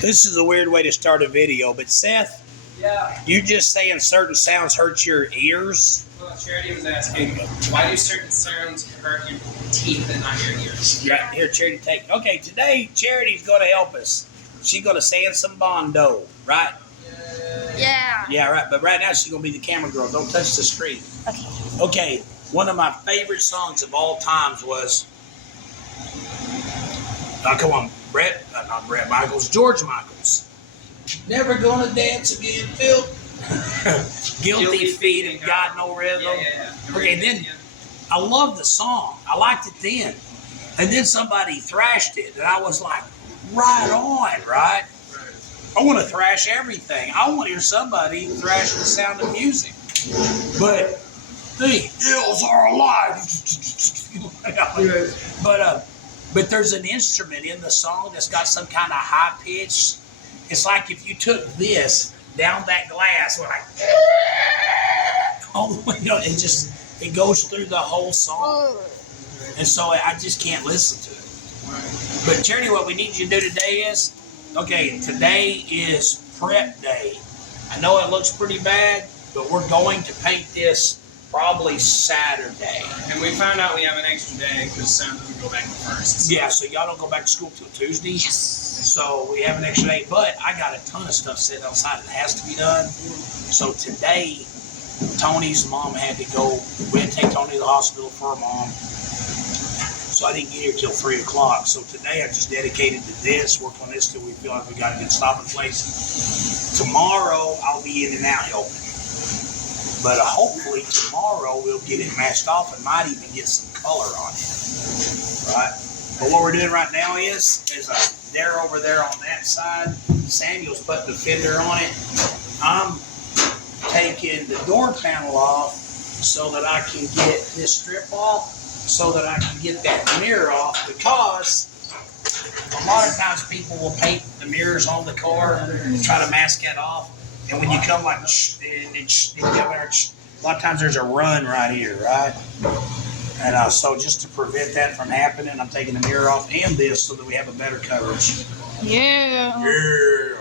This is a weird way to start a video, but Seth, Yeah. you just saying certain sounds hurt your ears? Well, Charity was asking, why do certain sounds hurt your teeth and not your ears? Yeah, here, Charity, take it. Okay, today Charity's going to help us. She's going to sand some Bondo, right? Yeah. Yeah, right. But right now she's going to be the camera girl. Don't touch the screen. Okay. Okay, one of my favorite songs of all times was, come on, not Brett Michaels, George Michaels. Never gonna dance again, Phil. Guilty feet and got no rhythm. Yeah. Okay, then I love the song. I liked it then. And then somebody thrashed it, and I was like, right on, right? I want to thrash everything. I want to hear somebody thrash the sound of music. But the hills are alive. But there's an instrument in the song that's got some kind of high pitch. It's like if you took this down that glass, we're like, oh, it goes through the whole song. And so I just can't listen to it. But Charity, what we need you to do today is, okay, today is prep day. I know it looks pretty bad, but we're going to paint this probably Saturday. And we found out we have an extra day because Sam doesn't go back to first. Yeah, so y'all don't go back to school till Tuesday. Yes. So we have an extra day, but I got a ton of stuff sitting outside that has to be done. So today, Tony's mom had to go. We had to take Tony to the hospital for her mom. So I didn't get here till 3 o'clock. So today I just dedicated to this, work on this till we feel like we got a good stopping place. Tomorrow I'll be in and out helping. But hopefully tomorrow we'll get it mashed off and might even get some color on it. Right? But what we're doing right now is they're over there on that side. Samuel's putting the fender on it. I'm taking the door panel off so that I can get this strip off, so that I can get that mirror off, because a lot of times people will paint the mirrors on the car and try to mask it off. And when you come like, a lot of times there's a run right here, right? And so just to prevent that from happening, I'm taking the mirror off and this so that we have a better coverage. Yeah. Yeah.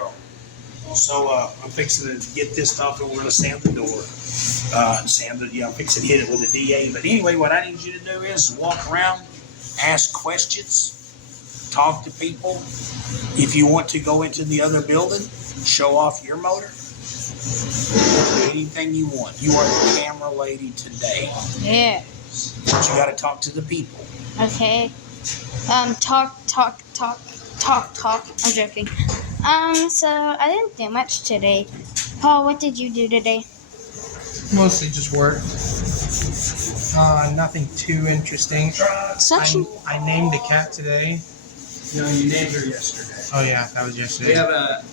So I'm fixing to get this stuff and we're going to sand the door. I'm fixing to hit it with a DA. But anyway, what I need you to do is walk around, ask questions, talk to people. If you want to go into the other building, show off your motor. Do anything you want. You are the camera lady today. Yeah. But you got to talk to the people. Okay. Talk. I'm joking. So I didn't do much today. Paul, what did you do today? Mostly just work. Nothing too interesting. I named a cat today. No, you named her yesterday. Oh yeah, that was We yesterday. have a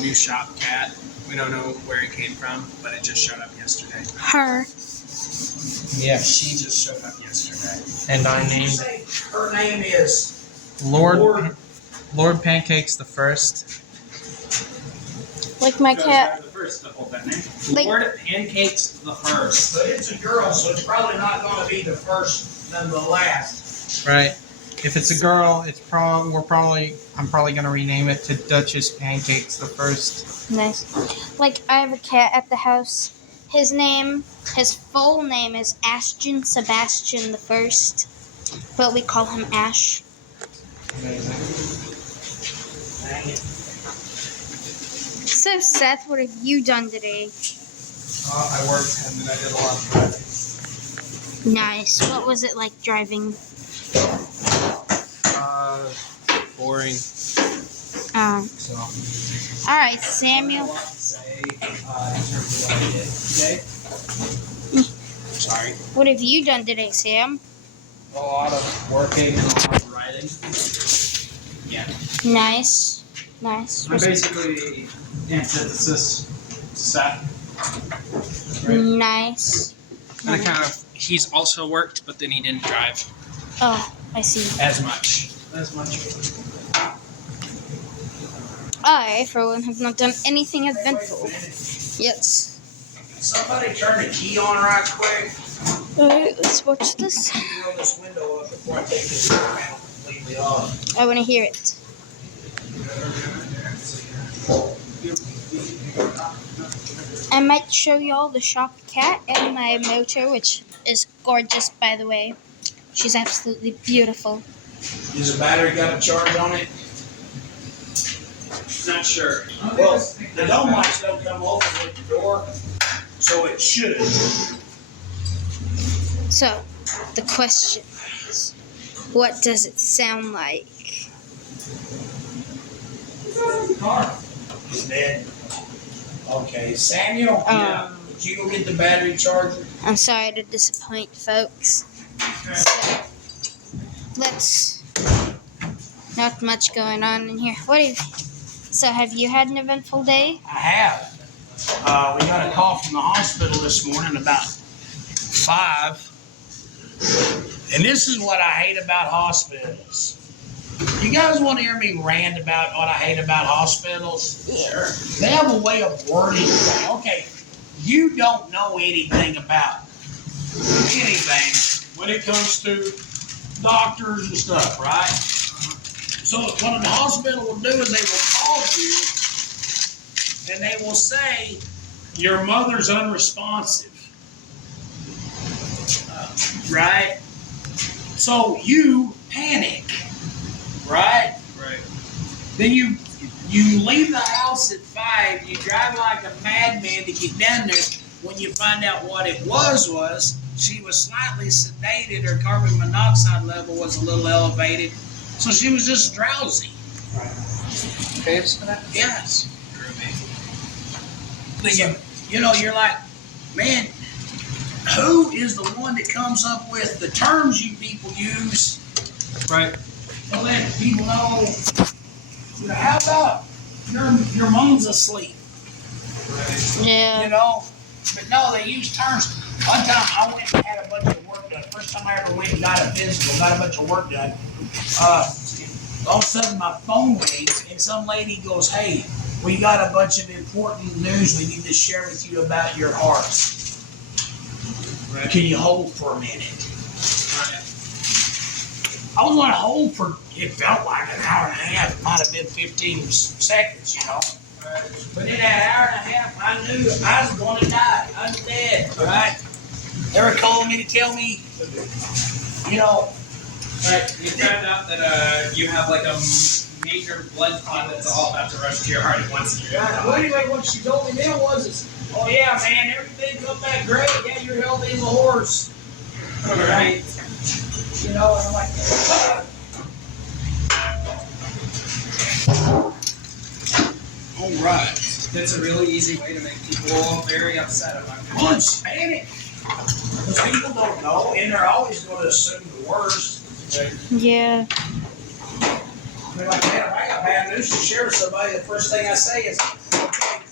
new shop cat. We don't know where it came from, but it just showed up yesterday. Her. Yeah. She just showed up yesterday. And I named Her name is Lord Pancakes the First. Like my cat. The first to hold that name. Like- Lord Pancakes the First. But it's a girl, so it's probably not going to be the first than the last. Right. If it's a girl, I'm probably gonna rename it to Duchess Pancakes the First. Nice. Like I have a cat at the house. His full name is Ashton Sebastian the First, but we call him Ash. Amazing. Dang it. So Seth, what have you done today? I worked and then I did a lot of driving. Nice. What was it like driving? Boring. So. All right, Samuel. Sorry. What have you done today, Sam? A lot of working and a lot of writing. Yeah. Nice. I'm basically antithesis to Seth. Right? Nice. And he's also worked, but then he didn't drive Oh, I see. as much. I, for one, have not done anything eventful. Yes. Somebody turn the key on right quick. Alright, let's watch this. Roll this window up before I take this panel completely off. I want to hear it. might show y'all the shop cat and my motor, which is gorgeous, by the way. She's absolutely beautiful. Is the battery got a charge on it? Not sure. Well, the dome lights don't come open with the door, so it should. So, the question is, what does it sound like? He's dead. Okay, Samuel, would you go get the battery charger? I'm sorry to disappoint, folks. So, let's. Not much going on in here. So, have you had an eventful day? I have. We got a call from the hospital this morning about 5. And this is what I hate about hospitals. You guys want to hear me rant about what I hate about hospitals? Sure. They have a way of wording things. Okay, you don't know anything about anything when it comes to doctors and stuff, right? So what the hospital will do is they will call you and they will say, your mother's unresponsive. Right? So you panic, right? Right. Then you leave the house at 5, you drive like a madman to get down there. When you find out what it was she was slightly sedated, her carbon monoxide level was a little elevated, so she was just drowsy. Pays for that? Yes. You're like, man, who is the one that comes up with the terms you people use? Right. To let people know, how about your mom's asleep? Yeah. But no, they use terms. One time I went and had a bunch of work done. First time I ever went and got a physical, got a bunch of work done. All of a sudden my phone rings and some lady goes, hey, we got a bunch of important news we need to share with you about your heart. Right. Can you hold for a minute? I was on hold for, it felt like an hour and a half. It might have been 15 seconds, But in that hour and a half, I knew I was going to die. I was dead, right? They were calling me to tell me, Right. You found out that you have like a major blood clot that's all about to rush to your heart at once. Well, anyway, what she told me then was, oh yeah, man, everything come back great. Yeah, you're healthy as a horse. Right. And I'm like, all right. That's a really easy way to make people very upset about it. Well, it's panic. Because people don't know, and they're always going to assume the worst. Yeah. They're like, man, if I got bad news to share with somebody, the first thing I say is, okay,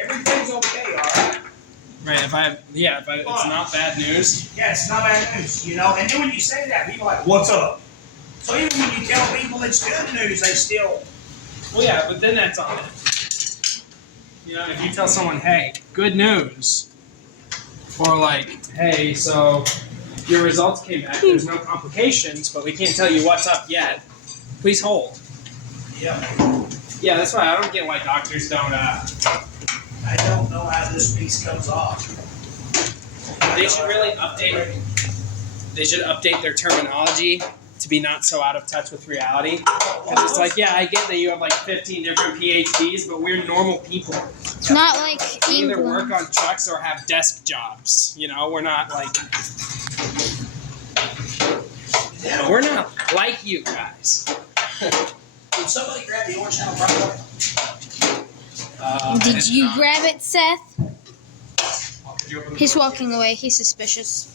everything's okay, all right? Right. If it's not bad news. Yeah, it's not bad news, And then when you say that, people are like, what's up? So even when you tell people it's good news, they still... Well, yeah, but then that's on it. If you tell someone, hey, good news, or like, hey, so your results came back, there's no complications, but we can't tell you what's up yet. Please hold. Yeah. Yeah, that's why I don't get why doctors don't, I don't know how this piece comes off. they should really update their terminology to be not so out of touch with reality. Because it's like, yeah, I get that you have like 15 different PhDs, but we're normal people. It's not like We either work England. on trucks or have desk jobs. We're not like you guys. Did somebody grab the orange channel properly? Did you grab it, Seth? He's walking away. He's suspicious.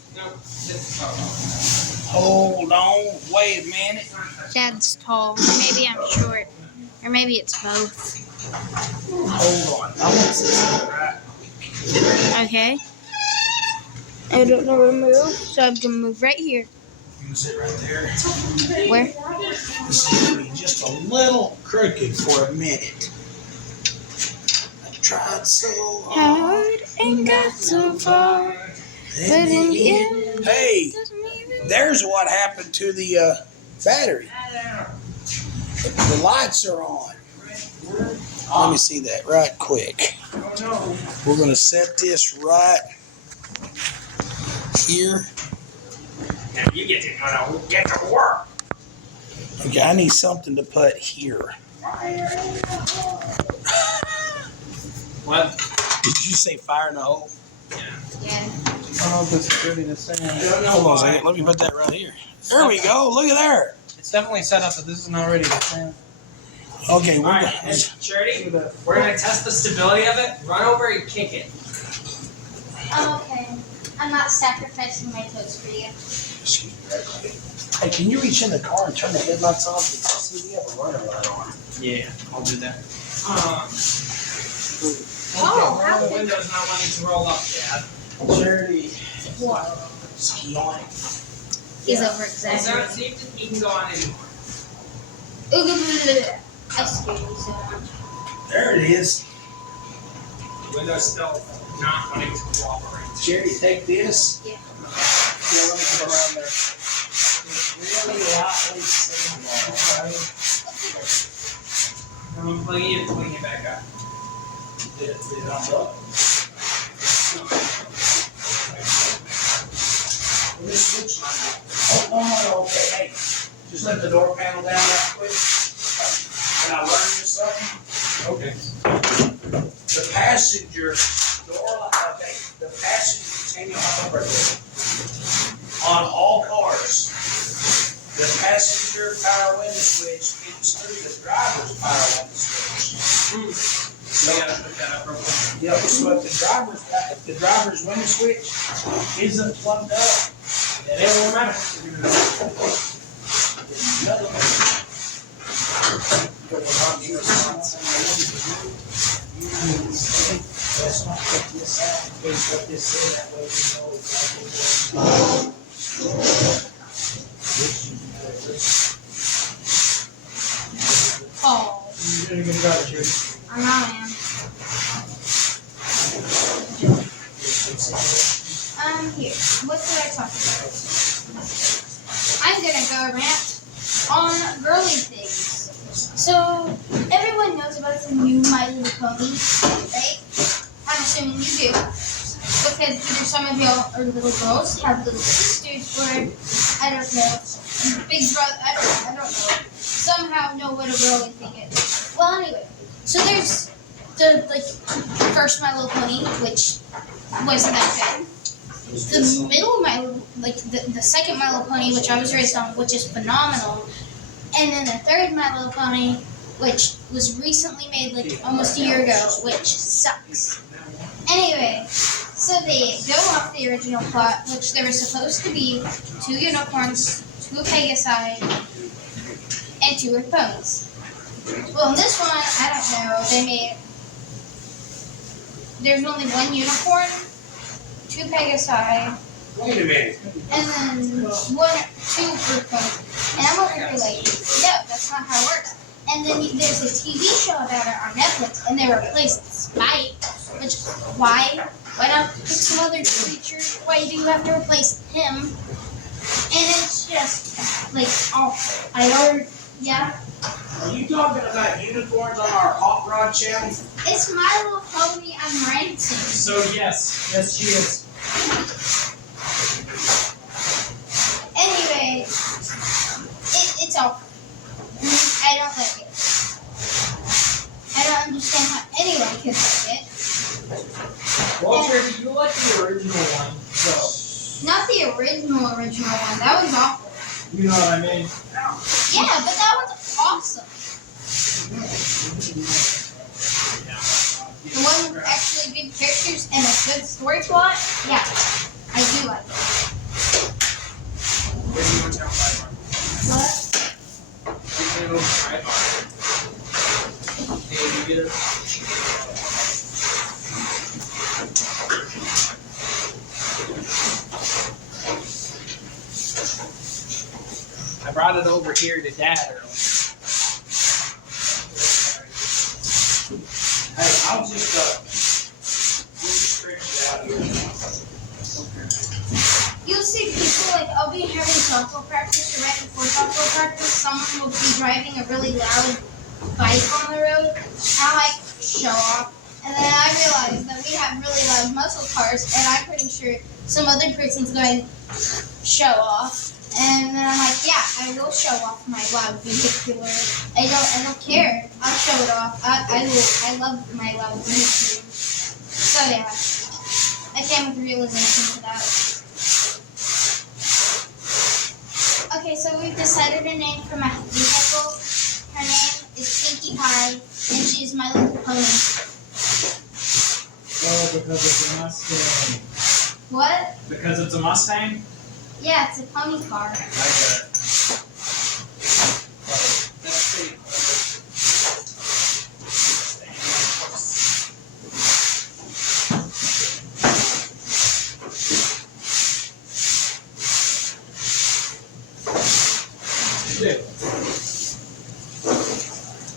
Hold on, wait a minute. Dad's tall. Maybe I'm short. Or maybe it's both. Hold on. I want to see something right. Okay. I don't know where to move, so I'm going to move right here. You can sit right there. Where? This is going to be just a little crooked for a minute. I tried so Hard and got so far. But in the end, Hey, doesn't even... there's what happened to the battery. The lights are on. Let me see that right quick. Oh no. We're gonna set this right here. Yeah, you get to work. Okay, I need something to put here. What? Did you say fire in the hole? Yeah. Oh, this is really the same. Hold on a second. Let me put that right here. There we go. Look at there. It's definitely set up, but this is not already the same. Okay, we're Alright, gonna. Charity, we're gonna test the stability of it. Run over and kick it. I'm okay. I'm not sacrificing my toes for you. Excuse me, right quick. Hey, can you reach in the car and turn the headlights off? Because see, we have a runner light on. Yeah, I'll do that. Oh, how The did window's not wanting to roll up yet. Charity. what? Ski on it. He's So over-exaggerating. see if he can go on anymore. I scared you so much. There it is. The window's still not wanting to cooperate. Charity, take this. Yeah. Yeah, let me come around there. Really lightly single, right? I'm pulling it back up. Did it up? This looks like it. Oh, okay, hey, just let the door panel down that quick. And I learned you something. Okay. The passenger door, okay, the passenger, Tammy, I'll right there. On all cars, the passenger power window switch is through the driver's power window switch. We gotta put that up real quick. Yeah, so if the driver's window switch isn't plugged up, then it won't matter. Another one. Let's not put this out, please put this in, that way we know exactly Oh, You're doing a good job, Judy. I know I am. Here. What did I talk about? I'm gonna go rant on girly things. So, everyone knows about the new My Little Pony, right? I'm assuming you do. Because either some of y'all are little girls, have little sisters, or, I don't know, big brother, I don't know. Somehow know what a girly thing is. Well, anyway, so there's the, first My Little Pony, which wasn't that good. The middle of the second My Little Pony, which I was raised on, which is phenomenal. And then the third My Little Pony, which was recently made almost a year ago, which sucks. Anyway, so they go off the original plot, which there were supposed to be 2 unicorns, 2 Pegasi, and 2 Earth ponies. Well, in this one, I don't know, there's only 1 unicorn, 2 Pegasi, Wait a minute. and then 2 Earth ponies. And I'm over here like, no, that's not how it works. And then there's a TV show about it on Netflix, and they replaced Spike, which, why? Why not pick some other creature? Why do you have to replace him? And it's just, awful. Yeah. Are you talking about unicorns on our Hot Rod channel? It's My Little Pony I'm ranting. So yes, she is. Anyway, it's awful. I don't like it. I don't understand how anyone can like it. Well, Charity, you like the original one, so Not the original one. That was awful. you know what I mean. Yeah, but that was awesome. The one with actually good characters and a good story plot, yeah, I do like it. Where do you want to try What? Did you get it? I brought it over here to Dad earlier. Hey, I'll just stretch it out here. You'll see people I'll be having softball practice, or right before softball practice, someone will be driving a really loud bike on the road. I'm like, show off. And then I realized that we have really loud muscle cars, and I'm pretty sure some other person's going to show off. And then I'm like, yeah, I will show off my loud vehicular. I don't care. I'll show it off. I love my loud vehicular. So yeah, I came with the realization to that. Okay, so we've decided a name for my vehicle. Her name is Pinkie Pie, and she's My Little Pony. Oh, because it's a Mustang. What? Because it's a Mustang? Yeah, it's a pony car. I get it. Let's see. Shit.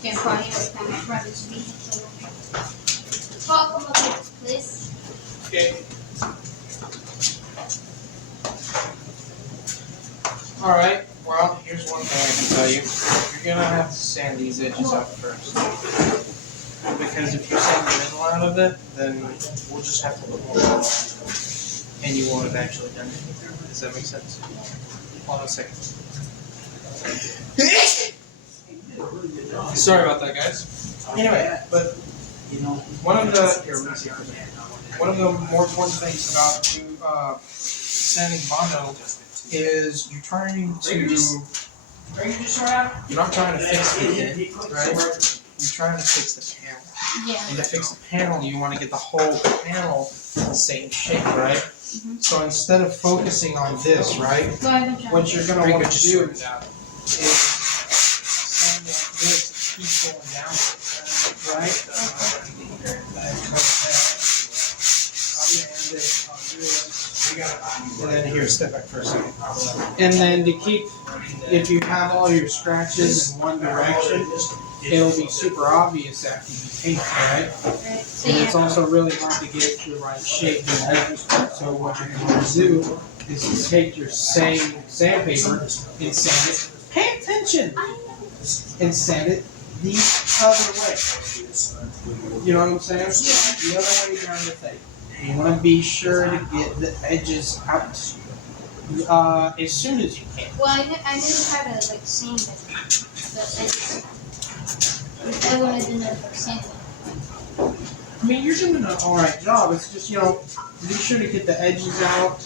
Can't call you with my brother's vehicle. Welcome with us, please. Okay. Alright, well, here's one thing I can tell you. You're gonna have to sand these edges up first. Because if you sand the middle out of it, then we'll just have to put more water on it. And you won't have actually done anything. Does that make sense? Hold on a second. Sorry about that, guys. Anyway, but one of the more important things about sanding Bondo is you're not trying to fix the dent, right? You're trying to fix the panel. Yeah. And to fix the panel, you want to get the whole panel the same shape, right? So instead of focusing on this, right, Go ahead and try. what you're going to want to do sort is it out. sand like this to keep going down, right? And then here, step back for a second. And then to keep, if you have all your scratches in one direction, it'll be super obvious after you paint, right? So And it's yeah. also really hard to get the right shape and measures. So what you're going to do is to take your same sandpaper and sand it. Pay attention! And sand it the other way. You know what I'm saying? The other way down the thing. You want to be sure to get the edges out as soon as you can. Well, I knew how to like sand it, but I wanted to know for sanding. I mean, you're doing an alright job. It's just, be sure to get the edges out.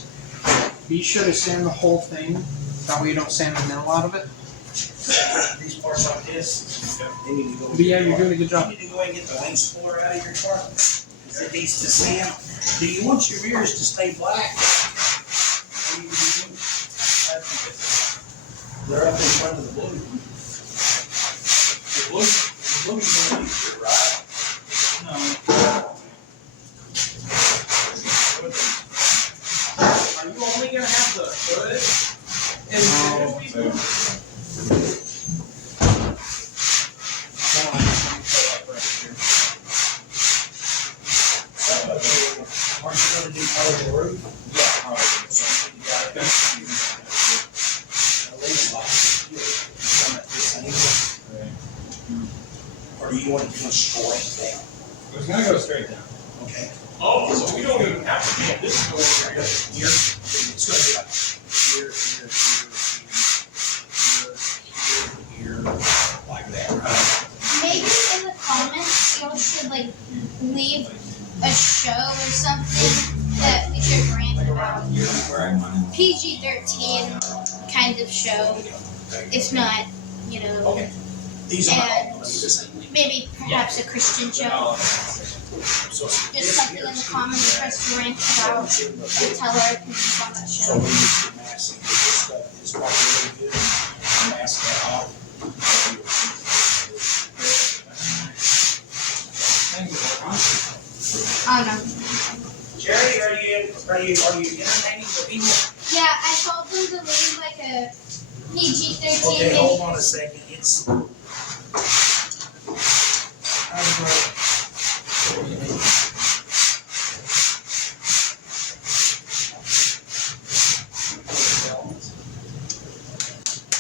Be sure to sand the whole thing. That way you don't sand the middle out of it. These parts like this, they need to go. But yeah, you're doing a good job. You need to go ahead and get the wing spoiler out of your car. Because it needs to sand. Do you want your mirrors to stay black? What do you do? They're up in front of the blue. The blue's gonna be here, right? No. Are you only gonna have the hood and Aren't you gonna do part of the roof? Yeah. All right. So you got it. At least like here, come at this angle. Or do you want it to go straight down? It was gonna go straight down. Okay. Oh, so we don't even have to be at this point. Here, it's gonna be like here, here, like that, right? Maybe in the comments y'all should like leave a show or something that we should rant about. PG-13 kind of show. If not, Okay. These are not all And- gonna be the same. maybe perhaps a Christian show. So Just something in the comments for us to rant about and tell our opinions on that So show. we need to mask it. This stuff is probably really good. Mask that off. I don't know. Jerry, are you entertaining the people? Yeah, I told them to leave like a PG-13 Okay, hold on a maybe. second. It's.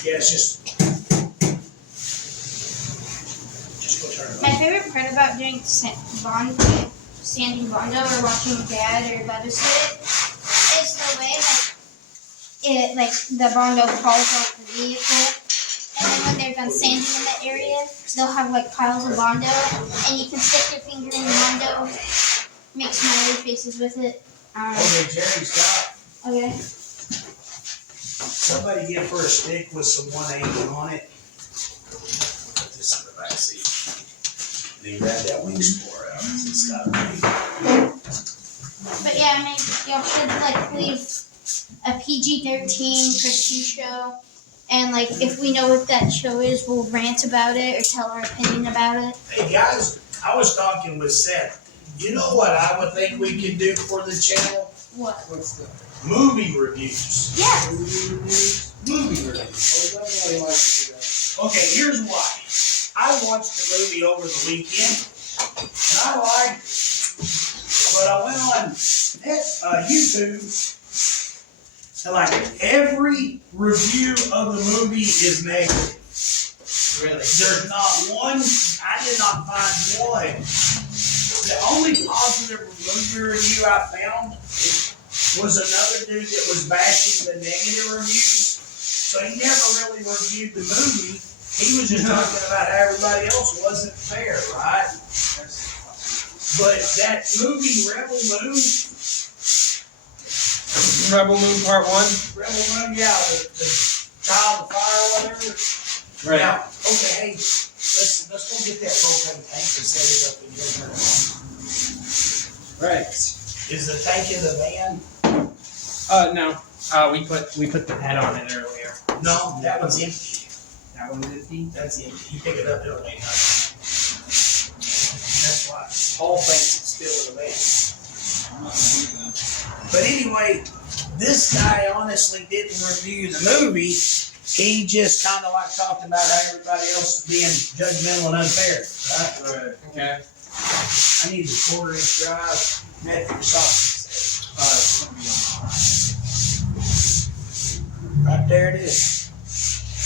Yeah, it's just go turn it My on. favorite part about doing fingering sanding Bondo or watching Dad or babysit is the way the Bondo falls off the vehicle. And then when they're done sanding in that area, they'll have like piles of Bondo, and you can stick your finger in the Bondo, make smiley faces with it. Okay, Jerry, stop. Okay. Somebody give her a stick with some 180 on it. Put this in the back seat. Then grab that wing spore out. It's got to But yeah, I mean, y'all should like leave a PG-13 Christian show. And like, if we know what that show is, we'll rant about it or tell our opinion about it. Hey guys, I was talking with Seth. You know what I would think we could do for the channel? What? What's the Movie reviews. Yeah. Movie reviews. I would definitely like to do that. Okay, here's why. I watched the movie over the weekend, and I liked it. But I went on YouTube, and like every review of the movie is negative. Really? There's not one, I did not find one. The only positive movie review I found was another dude that was bashing the negative reviews. So he never really reviewed the movie. He was just talking about how everybody else wasn't fair, right? But that movie, Rebel Moon, Rebel Moon Part 1. yeah, the Child of Fire, whatever. Right. Now, okay, hey, let's go get that propane tank and set it up in here. Right. Is the tank in the van? No. We put the head on it earlier. No, that one's empty. That one is empty. That's empty. You pick it up, it'll ain't nothing. That's why. Paul thinks it's still in the van. But anyway, this guy honestly didn't review the movie. He just kind of like talked about how everybody else is being judgmental and unfair, right? Right. Okay. I need the 1/4-inch drive metric socket. It's gonna be Right there it is.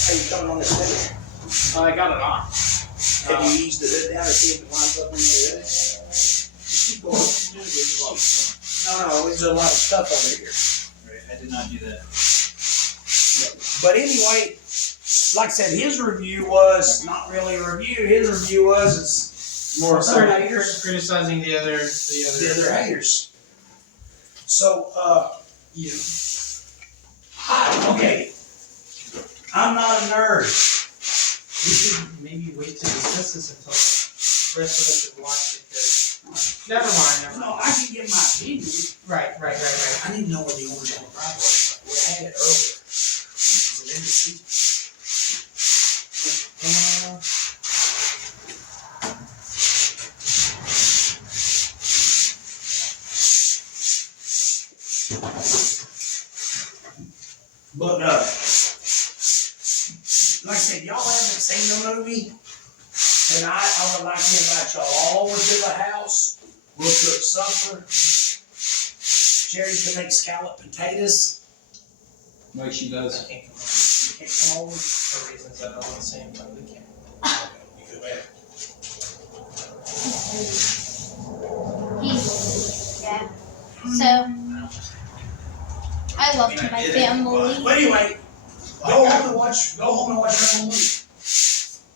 How you coming on this thing? on. I got it on. Have you eased the hood down to see if it lines up when you do it? Keep going. No, there's a lot of stuff over here. Right. I did not do that. But anyway, like I said, his review was not really a review. His review was More some haters. criticizing the other. The other haters. So, You. okay. I'm not a nerd. We should maybe wait to discuss this until the rest of us have watched it. Because never mind. No, I can give my opinion. Right. I didn't know where the original drive was. We had it earlier. Is it in the seat? But, like I said, y'all haven't seen the movie. Tonight, I would like to invite y'all all over to the house. We'll cook supper. Jerry can make scalloped potatoes. Like she does. Can't come over. For reasons that I don't say in front of the camera. You go ahead. Yeah. So, I love my family. But anyway, go home and watch Rebel Moon.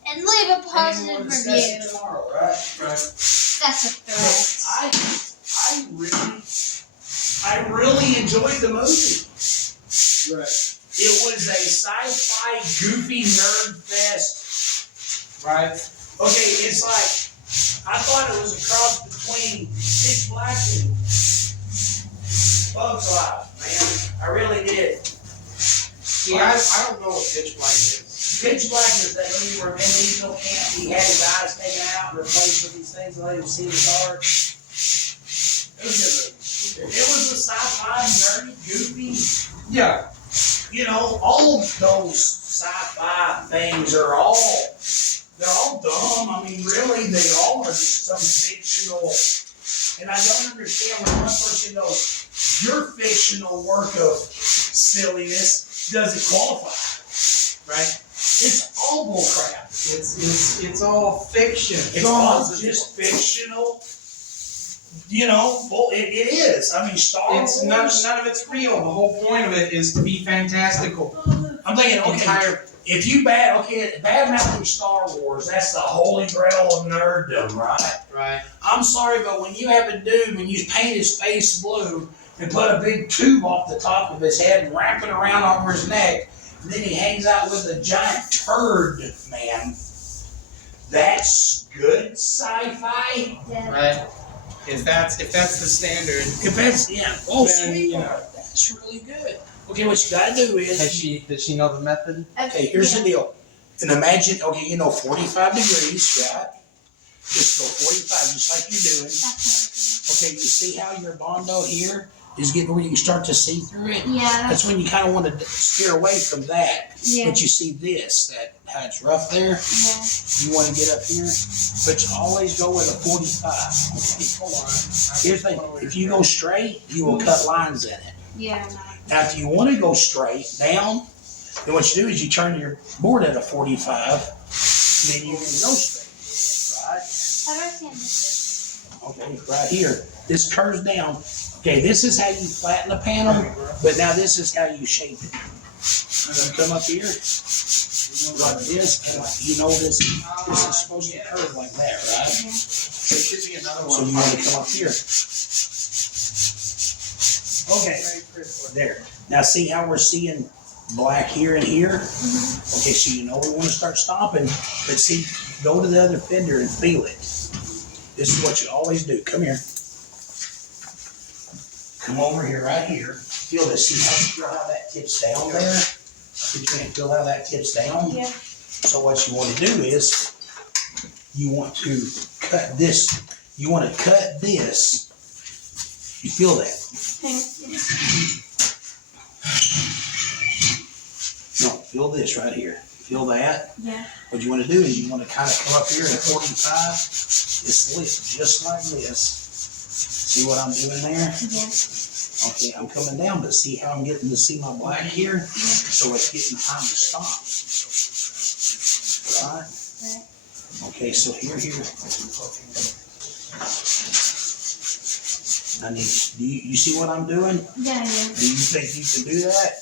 And leave a positive review. Tomorrow, right? That's a threat. I really enjoyed the movie. Right. It was a sci-fi goofy nerd fest. Right. Okay, it's like I thought it was a cross between Pitch Black and Bugs Life, man. I really did. See, I don't know what Pitch Black is. Pitch Black is that movie where Vin Diesel can't, he had his eyes taken out and replaced with these things and let him see the dark. It was a sci-fi, nerdy, goofy. Yeah. You know, all of those sci-fi things are all, they're all dumb. I mean, really, they all are just some fictional. And I don't understand when one person goes, your fictional work of silliness doesn't qualify, right? It's all bull crap. It's all fiction. It's all just fictional. You know, well, it is. I mean, Star Wars. None of it's real. The whole point of it is to be fantastical. I'm thinking, okay, if you bad mouthing Star Wars, that's the holy grail of nerddom, right? Right. I'm sorry, but when you have a dude, when you paint his face blue and put a big tube off the top of his head and wrap it around over his neck, and then he hangs out with a giant turd, man, that's good sci-fi. Yeah. Right. If that's the standard. If that's, oh, Then, sweet, you know. that's really good. Okay, what you gotta do is, Did she know the method? okay, here's the deal. And imagine, 45 degrees, right? Just go 45, just like you're doing. Okay, you see how your Bondo here is getting where you can start to see through it? Yeah. That's when you kind of want to steer away from that. Yeah. But you see this, how it's rough there? Yeah. You want to get up here, but you always go with a 45. Okay, hold on. Here's the thing, if you go straight, you will cut lines in it. Yeah. Now, if you want to go straight down, then what you do is you turn your board at a 45, and then you can go straight, right? How do I stand this? Okay, right here. This curves down. Okay, this is how you flatten the panel, but now this is how you shape it. You come up here, like this, and this is supposed to curve like that, right? Yeah. There should be another So you want to come up here. Okay, there. Now see how we're seeing black here and here? Okay, so you know we want to start stomping, but see, go to the other fender and feel it. This is what you always do. Come here. Come over here, right here. Feel this. See how that tips down there? You can feel how that tips down? Yeah. So what you want to do is, you want to cut this. You want to cut this. You feel that? No, feel this right here. Feel that? Yeah. What you want to do is you want to kind of come up here at 45. It's lit just like this. See what I'm doing there? Yeah. Okay, I'm coming down, but see how I'm getting to see my black here? So it's getting time to stop. Right? Okay, so here. I need, you see what I'm doing? Yeah. Do you think you can do that?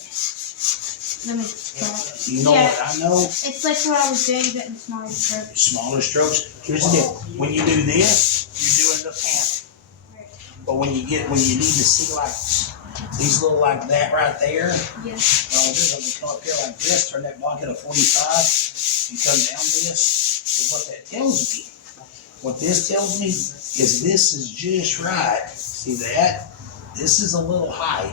Let me try. You know what I know? It's like what I was doing, but in smaller strokes. Smaller strokes. Here's the deal. When you do this, you're doing the panel. But when you need to see like these little like that right there, Yeah. what I'll do is I'm gonna come up here like this, turn that block at a 45, and come down this. And what that tells me, what this tells me is this is just right. See that? This is a little high.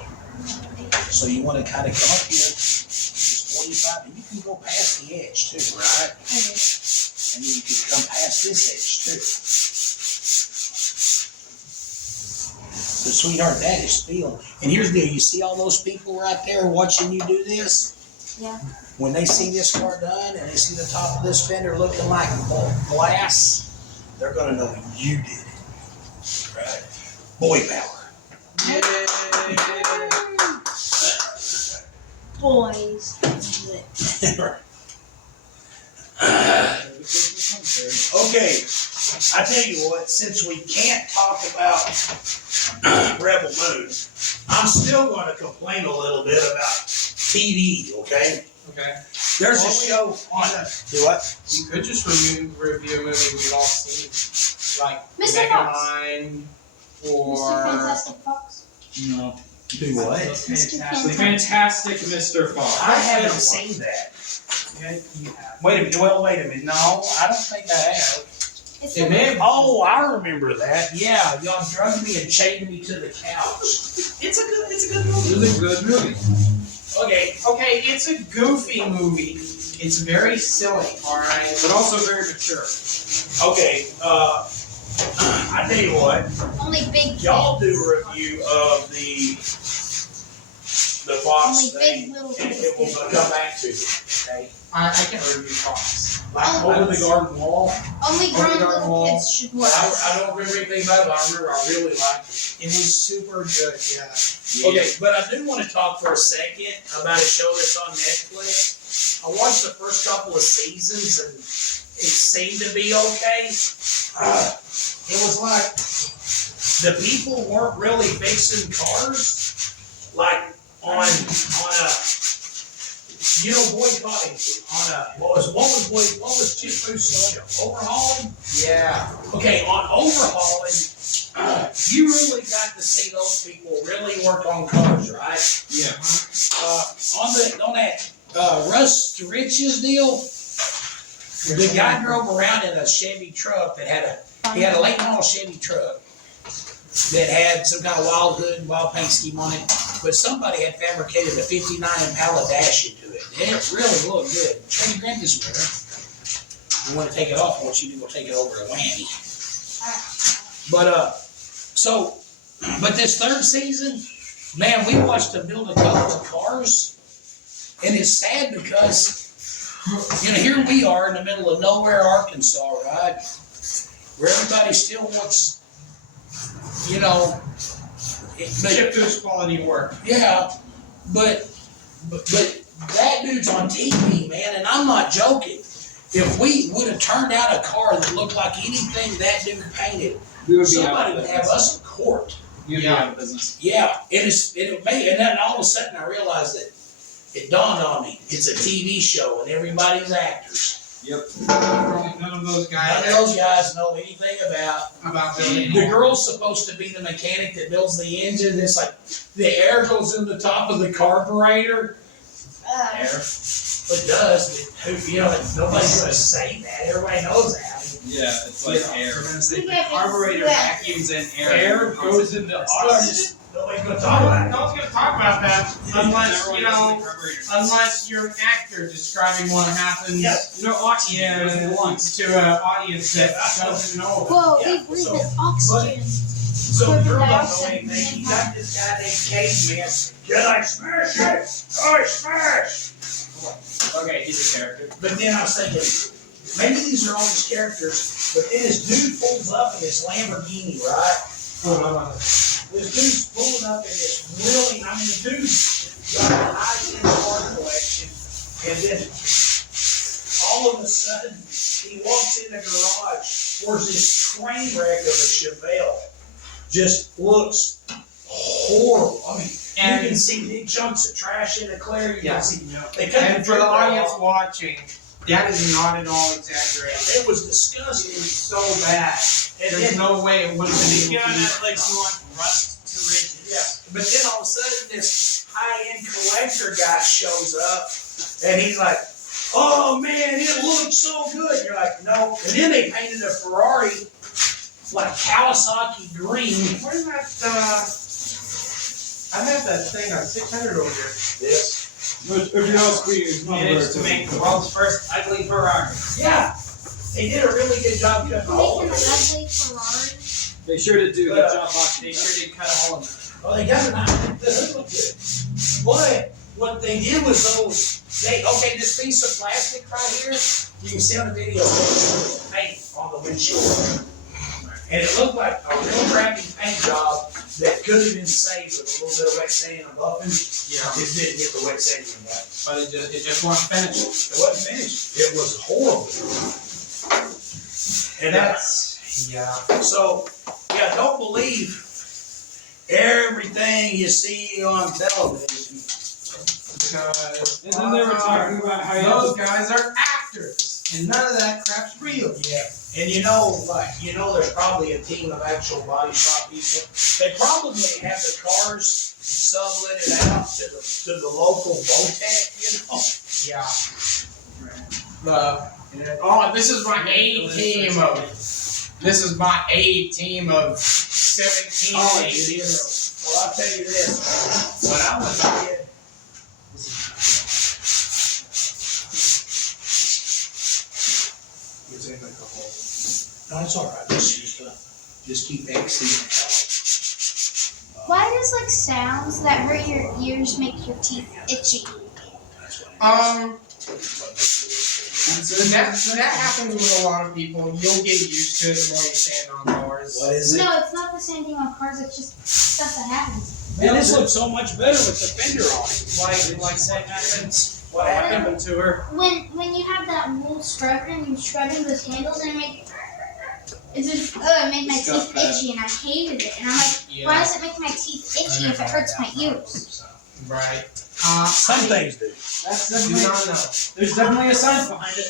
So you want to kind of come up here, just 45, and you can go past the edge too, right? Okay. And you can come past this edge too. So sweetheart, that is feel. And here's the deal, you see all those people right there watching you do this? Yeah. When they see this car done and they see the top of this fender looking like glass, they're gonna know you did it. Right? Boy power. Boys. Okay, I tell you what, since we can't talk about Rebel Moon, I'm still going to complain a little bit about TV, okay? Okay. There's a show on do what? We could just review a movie we've all seen, like Mr. Fox. Megamind Mr. or Fantastic Fox. No. Do what? Fantastic Mr. Fox. I haven't seen that. Okay, you have. Wait a minute. No, I don't think I have. It's It may have. Oh, I remember that. Yeah, y'all drugged me and chained me to the couch. It's a good movie. It's a good movie. Okay, it's a goofy movie. It's very silly, alright? But also very mature. Okay, I tell you what, only big y'all kids. do a review of the Fox Only thing, big little and kids it will do. come back to you, okay? I can't review Fox. Like Oh. over the garden wall. Only Only grown Garden little Wall. kids should watch. I don't remember anything about it, but I remember I really liked it. It was super good, yeah. Okay, but I do want to talk for a second about a show that's on Netflix. I watched the first couple of seasons and it seemed to be okay. It was like the people weren't really fixing cars, like on a, you know, boycotting on a what was Chip Booster's show? Overhauling? Yeah. Okay, on overhauling, you really got to see those people really work on cars, right? Yeah. On that Russ to Riches deal, the guy drove around in a Chevy truck that he had a late model Chevy truck that had some kind of wild hood and wild paint scheme on it, but somebody had fabricated a 59 Impala dash into it. And it really looked good. Try to grab this mirror. You want to take it off, I want you to go take it over to Lanny. But this third season, man, we watched them build a couple of cars, and it's sad because, you know, here we are in the middle of nowhere, Arkansas, right? Where everybody still wants, you know, Chip Boost quality work. yeah, but that dude's on TV, man, and I'm not joking. If we would have turned out a car that looked like anything that dude painted, We would be somebody out of would have us in court. You'd be out of business. Yeah, it made, and then all of a sudden I realized that it dawned on me, it's a TV show and everybody's actors. Yep. None of those None of those guys know anything about building. The girl's supposed to be the mechanic that builds the engine. It's like the air goes in the top of the carburetor. Air. It does, but you know, nobody's gonna say that. Everybody knows that. Yeah, it's like air. We're gonna say You the guys carburetor that. vacuums in air. Air goes into oxygen. Nobody's gonna talk about it. No one's gonna talk about that unless, Everyone you knows know, the carburetor. unless you're an actor describing what happens Yep. You know, oxygen goes in the lungs. to an audience that doesn't know. Whoa, Yeah, we breathe so- in oxygen. So the girl don't know anything. You got this guy named Caveman. Can I smash it? I smash! Okay, he's a character. But then I was thinking, maybe these are all his characters, but then this dude pulls up in this Lamborghini, right? This dude's pulling up in this really, I mean, the dude's got a high-end car collection, and then all of a sudden, he walks in the garage, where's this train wreck of a Chevelle. Just looks horrible. I mean, you can see big chunks of trash in the clear. You Yeah. can see, they cut And the for the trailer audience off. watching, that is not at all exaggerated. It was disgusting. It was so bad. And There's then, no way it would have been If you able get on to Netflix, you want Rust to Riches. yeah, but then all of a sudden this high-end collector guy shows up, and he's like, "Oh man, it looks so good." You're like, "No." And then they painted a Ferrari like Kawasaki green. Where's that, I have that thing on 600 over here. This. Every house is managed to make the world's first ugly Ferrari. Yeah, they did a really good job cutting a hole Making in an it. ugly Ferrari. They sure did do a good job boxing. They sure did cut a hole in it. Well, they got it out. It doesn't look good. But what they did was okay, this piece of plastic right here, you can see on the video, paint on the windshield. And it looked like a real crappy paint job that could have been saved with a little bit of wet sand and buffing. Yeah. Just didn't get the wet sand in that. But it just wasn't finished. It wasn't finished. It was horrible. And Yeah. so, yeah, don't believe everything you see on television. Because And then they were talking about how those guys are actors, and none of that crap's real. Yeah. And there's probably a team of actual body shop people. They probably have the cars subletted out to the local Votech, Yeah. This is my A team of. This is my A team of 17 ladies. Well, I'll tell you this, when I was a kid, no, it's all right. Just keep exiting. Why does like sounds that hurt your ears make your teeth itchy? That happens with a lot of people. You'll get used to it the more you stand on cars. What is it? No, it's not the same thing on cars. It's just stuff that happens. Man, this looks so much better with the fender on it. like what happens What What happened? happened to her? When you have that wool scrubber and you're scrubbing those handles and it just it made my teeth itchy and I hated it. And I'm like, why does it make my teeth itchy if it hurts my ears? Right. Some things do. That's Do definitely, not know. there's definitely a science behind it.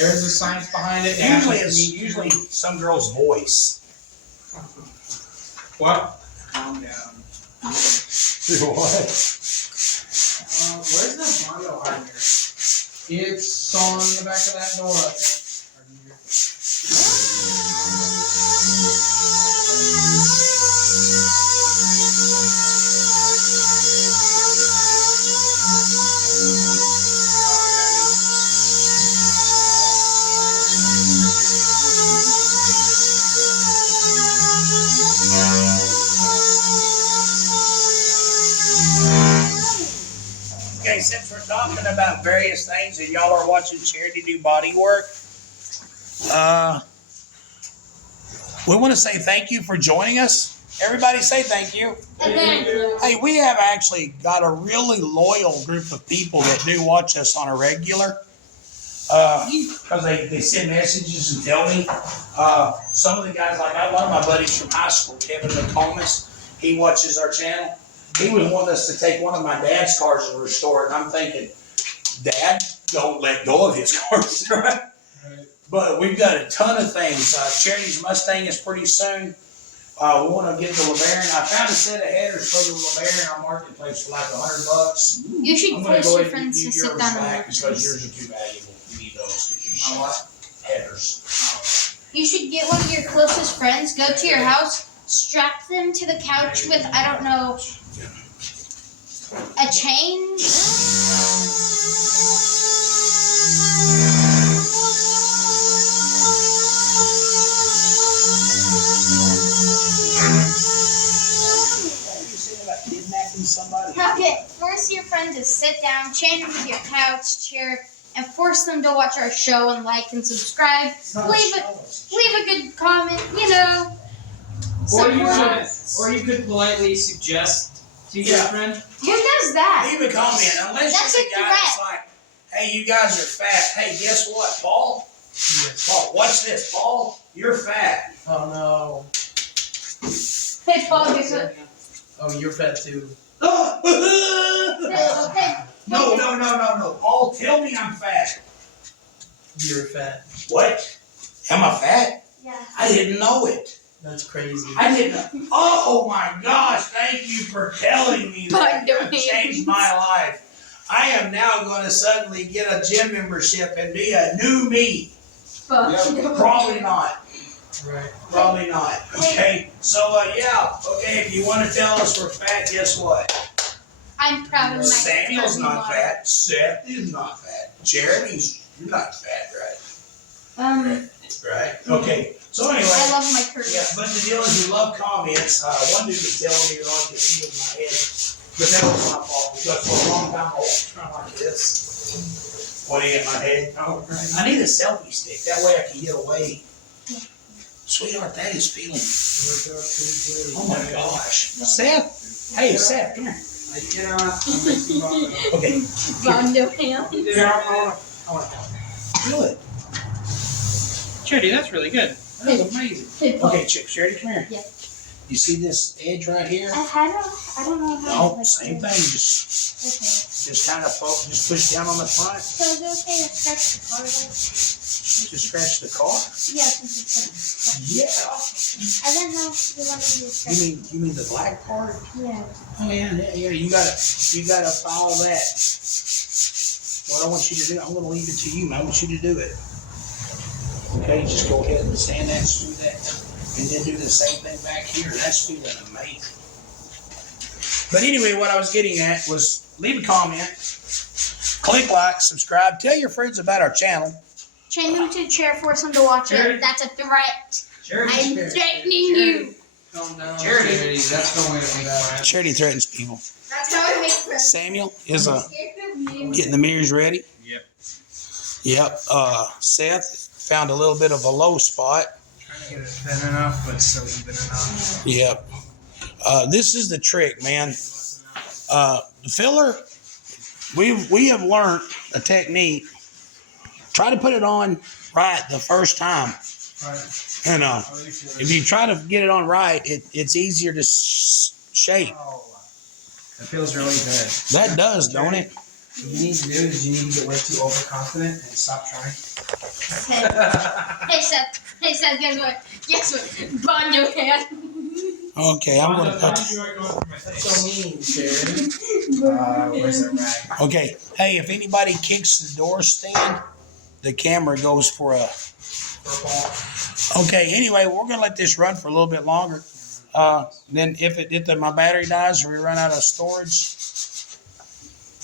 There is a science behind it. Usually It it's has to usually some girl's voice. What? Calm down. What? Where's the Mondo hardware? It's on the back of that door, I think. Okay, since we're talking about various things and y'all are watching Charity do body work, we want to say thank you for joining us. Everybody say thank you. And then Hey, we have actually got a really loyal group of people that do watch us on a regular. Because they send messages and tell me. Some of the guys, like one of my buddies from high school, Kevin McComas, he watches our channel. He would want us to take one of my dad's cars and restore it. And I'm thinking, Dad, don't let go of his cars, right? But we've got a ton of things. Charity's Mustang is pretty soon. We want to get the LeBaron. I found a set of headers for the LeBaron on Marketplace for like $100. you should I'm gonna force go your ahead and friends give to you sit yours down back and because watch. yours are too valuable. You need those because you My what? headers. You should get one of your closest friends, go to your house, strap them to the couch with, I don't know, a chain. You saying about kidnapping somebody? Okay, force your friend to sit down, chain them to your couch, chair, and force them to watch our show and like and subscribe. Leave a good comment, you know. Or you Support could, us. or you could politely suggest to your Yeah. friend. Who does that? Leave a comment. Unless That's you're the a guy that's like, hey, you guys are fat. Hey, guess what, Paul? Paul, watch this. Paul, you're fat. Oh no. Hey, Paul, guess what? Oh, you're fat too. Hey, No. Paul, tell me I'm fat. You're fat. What? Am I fat? yeah. I didn't know it. That's crazy. I didn't. Oh my gosh! Thank you for telling me that. You have changed my life. I am now going to suddenly get a gym membership and be a new me. Fuck. Probably not. Right. Probably not. Okay. So yeah. Okay. If you want to tell us we're fat, guess what? I'm proud of my Samuel's curvy not body. fat. Seth is not fat. Charity's not fat, right? Right. Okay. So anyway. I love my curves. Yeah, but the deal is we love comments. One dude was telling me that I could see with my head, but that was my fault because for a long time I was trying like this, pointing at my head. Oh, right. I need a selfie stick. That way I can get away. Sweetheart, that is feeling. Oh my gosh. Seth? Hey, Seth, come here. I cannot. I'm making Mondo. Okay. Rondo ham. Here, I want to feel it. Charity, that's really good. That was amazing. Hey, Paul. Okay, Chip, Charity, come here. Yeah. You see this edge right here? I don't know how. No, same thing. Just kind of just push down on the front. So is it okay to scratch the car? Just scratch the car. Yeah, since it's Yeah. I didn't know if you wanted to scratch. You mean the black part? Yeah. Oh yeah. You gotta follow that. What I want you to do, I'm gonna leave it to you. I want you to do it. Okay, just go ahead and stand that, through that, and then do the same thing back here. That's feeling amazing. But anyway, what I was getting at was leave a comment, click like, subscribe, tell your friends about our channel. Chain them to the chair, force them to watch Charity. it. That's a threat. Charity. I'm threatening you. Calm down. Charity, that's the way to be that. Charity threatens people. That's how I make friends. Samuel is Scared of me. getting the mirrors ready. Yep. Yep. Seth found a little bit of a low spot. Trying to get it thin enough, but still even enough. Yep. This is the trick, man. The filler, we have learned a technique. Try to put it on right the first time. Right. And Are you sure? if you try to get it on right, it's easier to shape. Oh, that feels really good. That does, don't it? What you need to do is you need to get way too overconfident and stop trying. Hey Seth, guess what? Bond your hand. Okay, I'm gonna put. That's so mean, Sharon. Where's that rag? Okay, hey, if anybody kicks the door stand, the camera goes for a. Purple. Okay, anyway, we're gonna let this run for a little bit longer. Then if my battery dies or we run out of storage,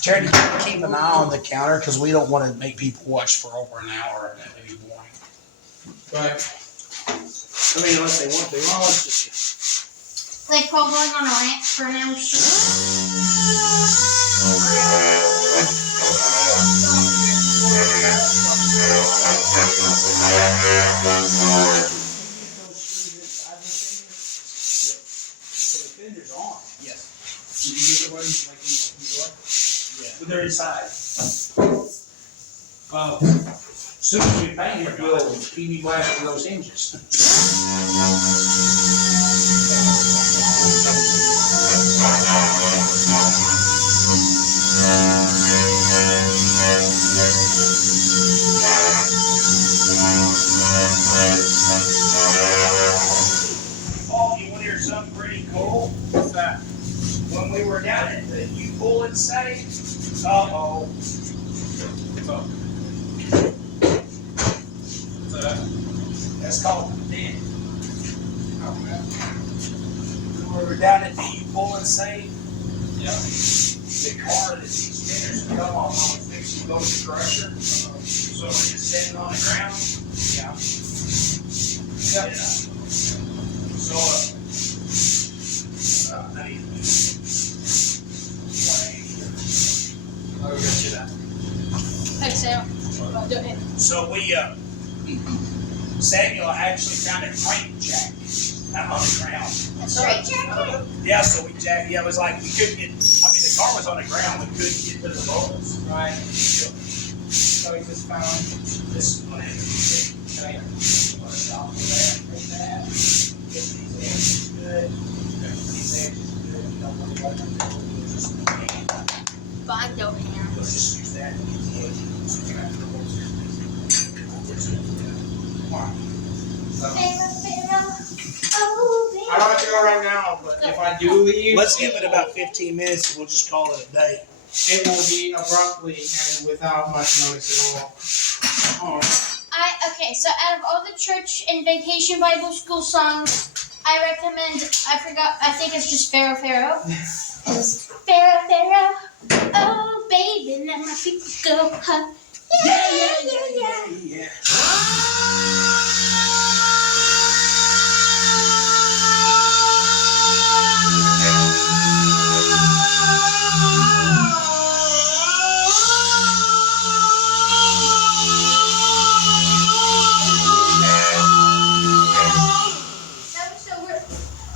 Charity, keep an eye on the counter because we don't want to make people watch for over an hour. That may be boring. Right. I mean, unless they want to. Well, let's just. Like Paul going on a rant for an hour So the fender's on. Yes. Did you get the ones like in the door? Yeah. But they're inside. As soon as we paint it, we'll PV blast for those hinges. Oh, you want to hear something pretty cool? What's that? When we were down at the U Bullet site, uh-oh. What's up? What's that? That's called the den. When we were down at the U Bullet site, Yeah. the car that these spinners come off on fixing to go to the crusher. So we're just sitting on the ground. Yeah. Yeah. So, I mean, I'll go get you that. Hey Sam, do it. so we, Samuel actually found a crank jack out on the ground. A straight jacket? Yeah, so we jacked. Yeah, it was like we couldn't get. I mean, the car was on the ground. We couldn't get to the bolts. Right. So we just found This one had to be okay. put it off of that, like that. Get these edges good. These edges good. Don't worry about them. Just Bond your hand. let's just use that to get the edges. Oh, I don't have to go right now, but if I do leave, Let's give it about 15 minutes and we'll just call it a day. it will be abruptly and without much notice at all. Okay, so out of all the church and vacation Bible school songs, I recommend, I think it's just Pharaoh, Pharaoh. It's Pharaoh, Pharaoh, oh baby, let my people go. Huh? Yeah. That was so weird.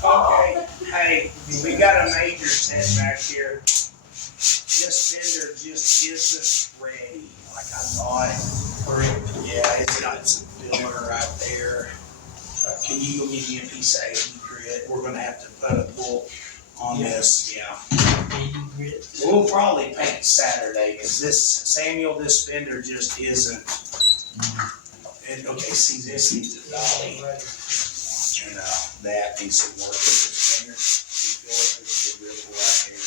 Okay, hey, we got a major setback here. This fender just isn't ready like I thought. Yeah, it's got some filler right there. Can you go give me a piece of 80 grit? We're gonna have to put a pull on this, yeah. 80 grit. We'll probably paint Saturday, cause this fender just isn't. And, okay, see, this needs a dolly. And, that needs some work with this fender. You feel like there's a big ripple right there.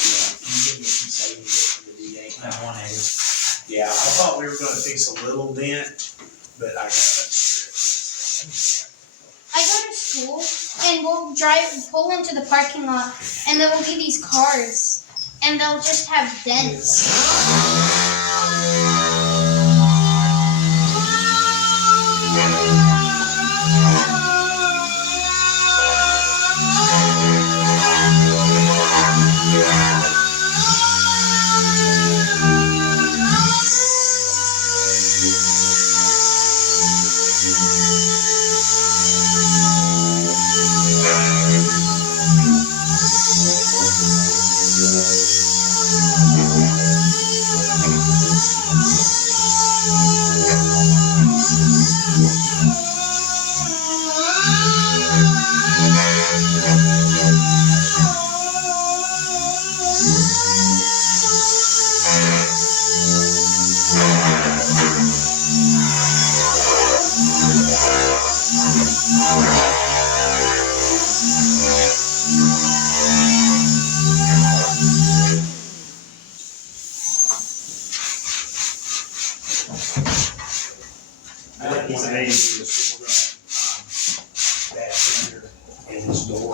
Yeah, can you give me a piece of 80 grit for the DA? That 180. Yeah, I thought we were gonna fix a little dent, but I gotta strip this. I go to school and we'll pull into the parking lot, and then we'll get these cars, and they'll just have dents.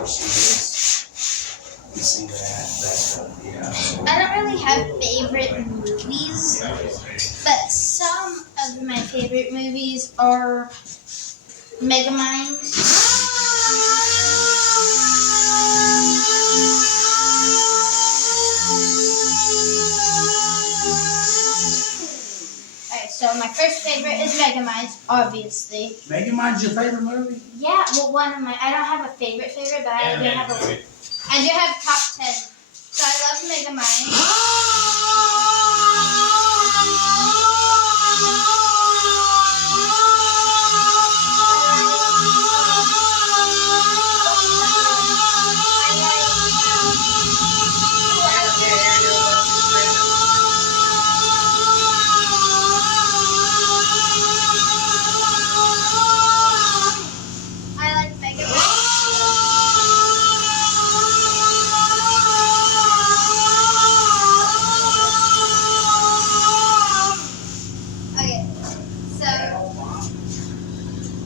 See that, yeah. I don't really have favorite movies, but some of my favorite movies are Megamind. Alright, so my first favorite is Megamind, obviously. Megamind's your favorite movie? Yeah, well, I don't have a favorite, but I do have top 10. So I love Megamind. I like Okay, so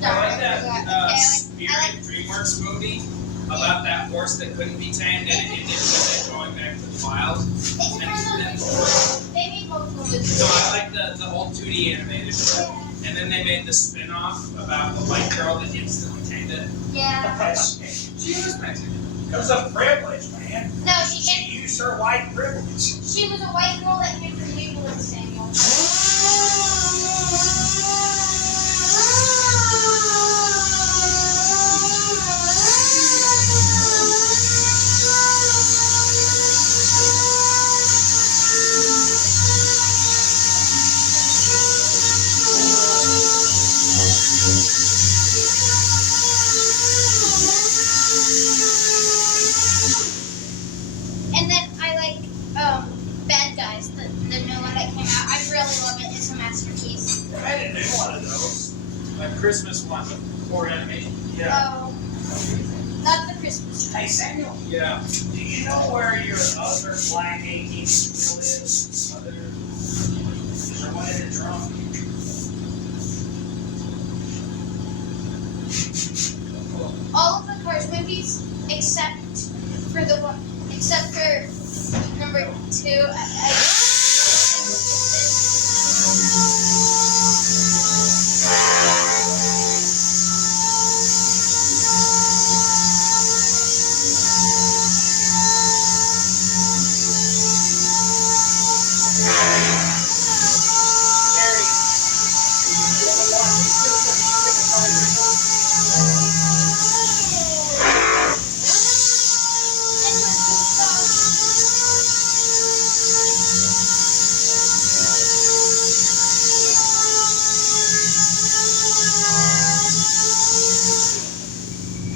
I like that I Spirit like DreamWorks movie about that horse that couldn't be tamed and it ended with it going back to the wild. they made multiple movies. So I like the old 2D animated one. And then they made the spin-off about the white girl that instantly tamed it. Yeah. She was Mexican. It was a privilege, man. No, she She used her white privilege. She was a white girl that came from New England, Samuel. And then I like Bad Guys, the new one that came out. I really love it. It's a masterpiece. I had a new one of those. A Christmas one with poor animation. Oh, not the Christmas tree. Hey, Samuel, Yeah. do you know where your other Black 18 still is? There's one in the trunk. All of the Cars movies, except for number 2.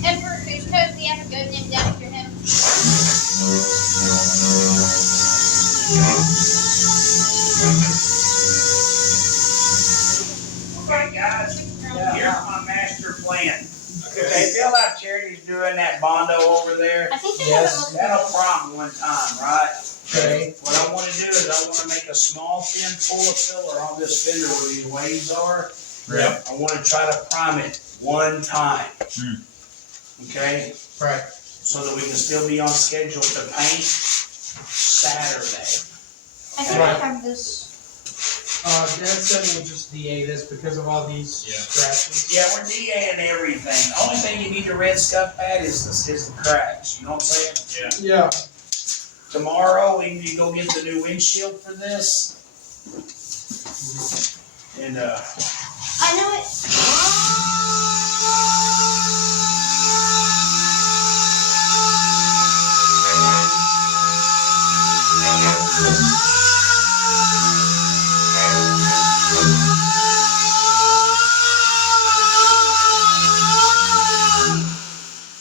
Emperor Cusco, we have a goat named after him. Okay, guys, here's my master plan. If they fill out Charity's doing that Bondo over there, I think they Yes. have a that'll prompt one time, right? Okay. What I wanna do is I wanna make a small tin full of filler on this fender where these waves are. Yep. I wanna try to prime it one time. Okay, Right. so that we can still be on schedule to paint Saturday. I think Right. I have this. Dad said we'll just DA this because of all these Yeah. scratches. Yeah, we're DAing everything. The only thing you need to red scuff at is the cracks, you know what I'm saying? Yeah. Tomorrow, we need to go get the new windshield for this. And, I know it.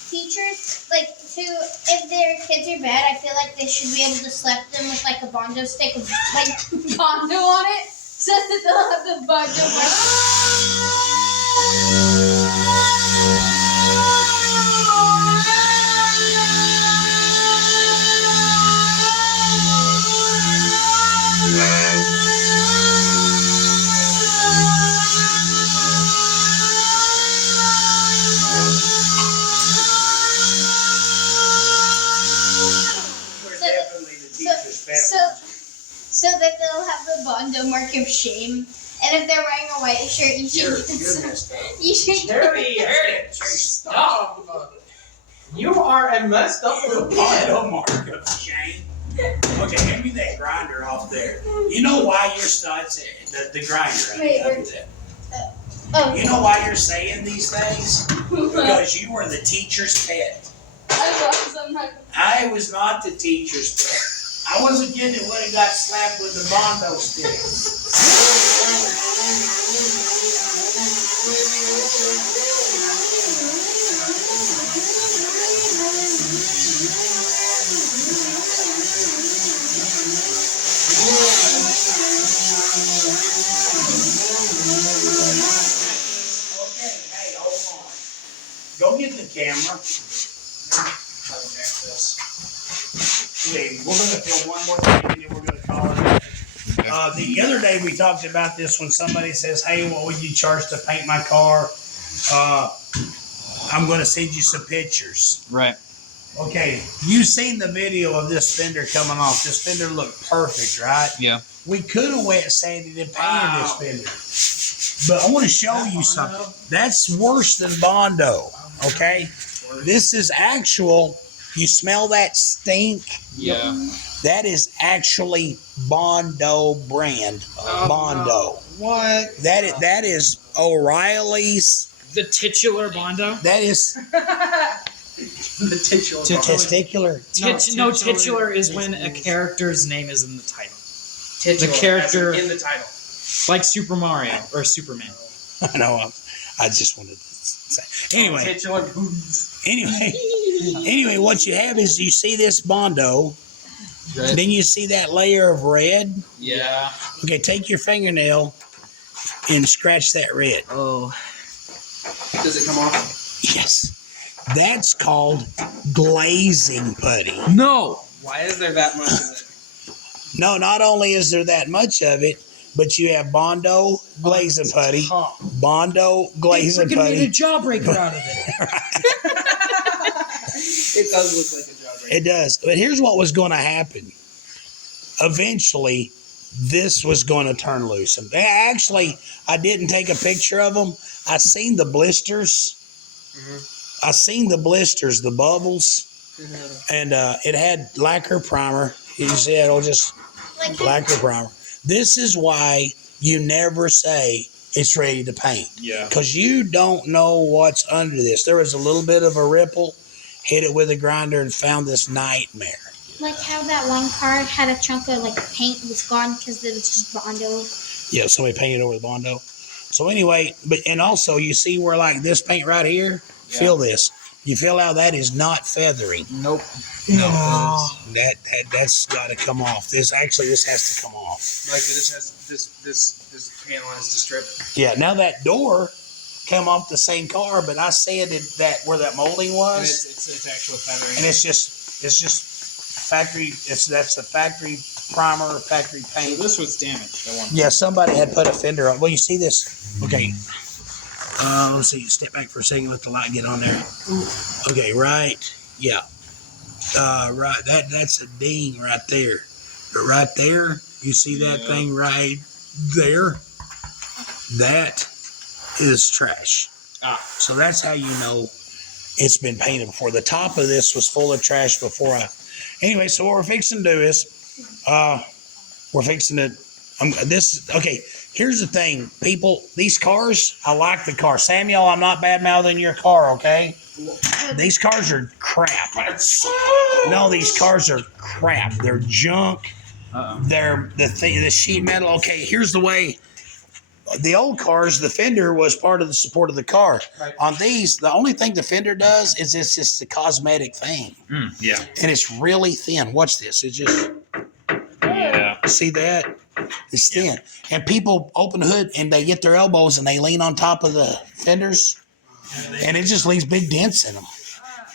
Teachers, like, if their kids are bad, I feel like they should be able to slap them with like a Bondo stick with like Bondo on it, so that they'll have the Bondo Bondo mark of shame. And if they're wearing a white shirt, you should you should Charity, stop. You are a messed up little kid. Bondo mark of shame. Okay, hand me that grinder off there. You know why you're the grinder. Wait, oh. You know why you're saying these things? Because you were the teacher's pet. I was not the teacher's pet. I wasn't getting it when it got slapped with the Bondo stick. Okay, hey, hold on. Go get the camera. Okay, we're gonna film one more thing and then we're gonna call it. The other day we talked about this when somebody says, "Hey, what would you charge to paint my car?" I'm gonna send you some pictures. Right. Okay, you seen the video of this fender coming off. This fender looked perfect, right? Yeah. We could have wet sanded and painted this fender. But I want to show you something. That's worse than Bondo, okay? This is actual. You smell that stink? Yeah. That is actually Bondo brand. Bondo. What? That is O'Reilly's. The titular Bondo? That is The titular. testicular. Titular is when a character's name is in the title. Titular, the character- as in the title. Like Super Mario or Superman. I know. I just wanted to say. Anyway. Titular. Anyway, what you have is you see this Bondo, Red. then you see that layer of red. Yeah. Okay, take your fingernail and scratch that red. Oh. Does it come off? Yes. That's called glazing putty. No. Why is there that much of it? No, not only is there that much of it, but you have Bondo glazing putty, Bondo glazing They freaking made a putty. jawbreaker out of it. It does look like a job right It does. But here's what was going to happen. Eventually, this was going to turn loose. And actually, I didn't take a picture of them. I seen the blisters. I seen the blisters, the bubbles, and it had lacquer primer. You see, it'll just like lacquer primer. This is why you never say it's ready to paint. Yeah. Because you don't know what's under this. There was a little bit of a ripple, hit it with a grinder, and found this nightmare. like how that one car had a chunk of like paint was gone because it was just Bondo. Yeah, somebody painted over the Bondo. So anyway, and also you see where like this paint right here, feel this. You feel how that is not feathery. Nope. No, that's got to come off. This has to come off. Like this has this panel has to strip. Yeah. Now that door come off the same car, but I sanded that where that molding And was, it's actual feathering. and it's just factory. That's the factory primer, factory So paint. this was damaged. I want. Yeah, somebody had put a fender on. Well, you see this? Okay. Let's see. Step back for a second. Let the light get on there. Okay, right. Yeah. Right. That's a ding right there. But right there, you see that thing right there? That is trash. So that's how you know it's been painted before. The top of this was full of trash before I. Anyway, so what we're fixing to do is, we're fixing to. Okay, here's the thing, people. These cars, I like the car. Samuel, I'm not bad mouthing your car, okay? These cars are crap. No, these cars are crap. They're junk. They're the sheet metal. Okay, here's the way. The old cars, the fender was part of the support of the car. Right. On these, the only thing the fender does is it's just a cosmetic thing, Yeah. and it's really thin. Watch this. It's just. Yeah. See that? It's thin. And people open the hood and they get their elbows and they lean on top of the fenders, and it just leaves big dents in them.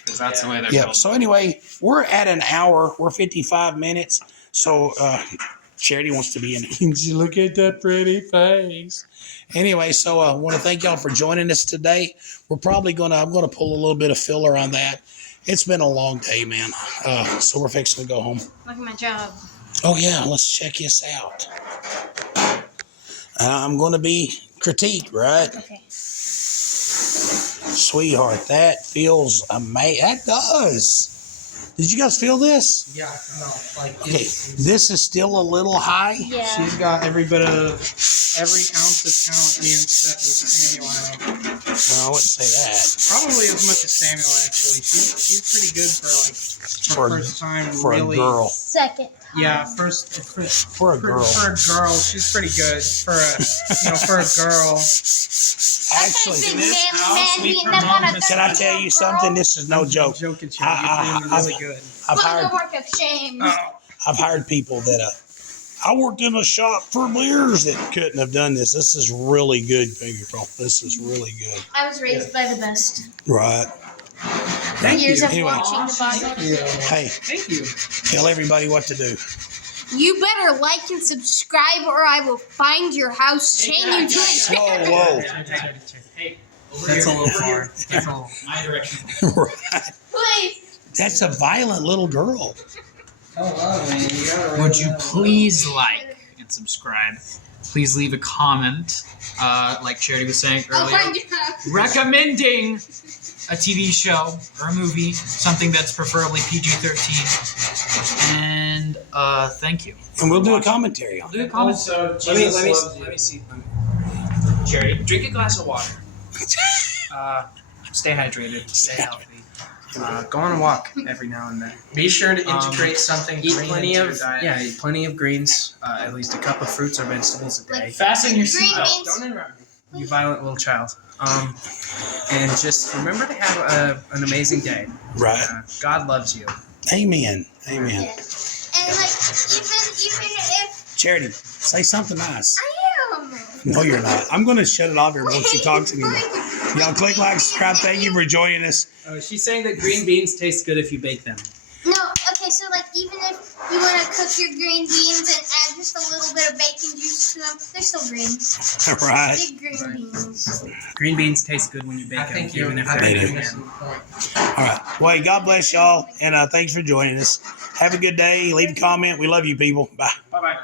Because that's the way they're Yeah. built. So anyway, we're at an hour. We're 55 minutes. So Charity wants to be in it. Look at that pretty face. Anyway, so I want to thank y'all for joining us today. I'm going to pull a little bit of filler on that. It's been a long day, man. So we're fixing to go home. Look at my job. Oh, yeah. Let's check this out. I'm going to be critiqued, right? Okay. Sweetheart, that feels amazing. That does. Did you guys feel this? Yeah, no, like Okay, this is still a little high. Yeah. she's got every ounce of talent me and Samuel have. No, I wouldn't say that. Probably as much as Samuel actually. She's pretty good for like For- her first time. For really, a girl. Second. Yeah, for For a girl. For a girl, she's pretty good. For a for a girl. Actually, Big this manly house, man we beating up on a can I tell you something? This is no joke. Joking, Chad. You're doing really good. I've Put the hired work of shame. I've hired people that I worked in a shop for years that couldn't have done this. This is really good, baby girl. This is really good. I was raised by the best. Right. Thank Years you. of Anyway. watching the body. Hey, Thank you. tell everybody what to do. You better like and subscribe, or I will find your house, chain you to a Whoa, whoa. Hey, over That's a here, little over far. here. That's a little. My direction. Right. Please. That's a violent little girl. Would you please like and subscribe? Please leave a comment, like Charity was saying I'll earlier, find your house. recommending a TV show or a movie, something that's preferably PG-13. And thank you. And we'll do a commentary on it. Do a comment. Also, Let me Jesus see. Charity. Drink a glass of water. Stay hydrated. Stay healthy. Go on a walk every now and then. Be sure to integrate something Eat green plenty into of your diet. eat plenty of greens. At least a cup of fruits or vegetables a day. Like Fasten your green seatbelt. beans. Don't interrupt me. You violent little child. And just remember to have an amazing day. Right. God loves you. Amen. Amen. Yeah. And like even if Charity, say something nice. I am. No, you're not. I'm going to shut it off here once you talk to me. Y'all click like, subscribe. Thank you for joining us. She's saying that green beans taste good if you bake them. No, okay, so like even if you want to cook your green beans and add just a little bit of bacon juice to them, they're still green. Right. Big green beans. Green beans taste good when you bake I them, think you're even if I they're think green. you're missing the point. All right. Well, hey, God bless y'all. And thanks for joining us. Have a good day. Leave a comment. We love you, people. Bye. Bye bye.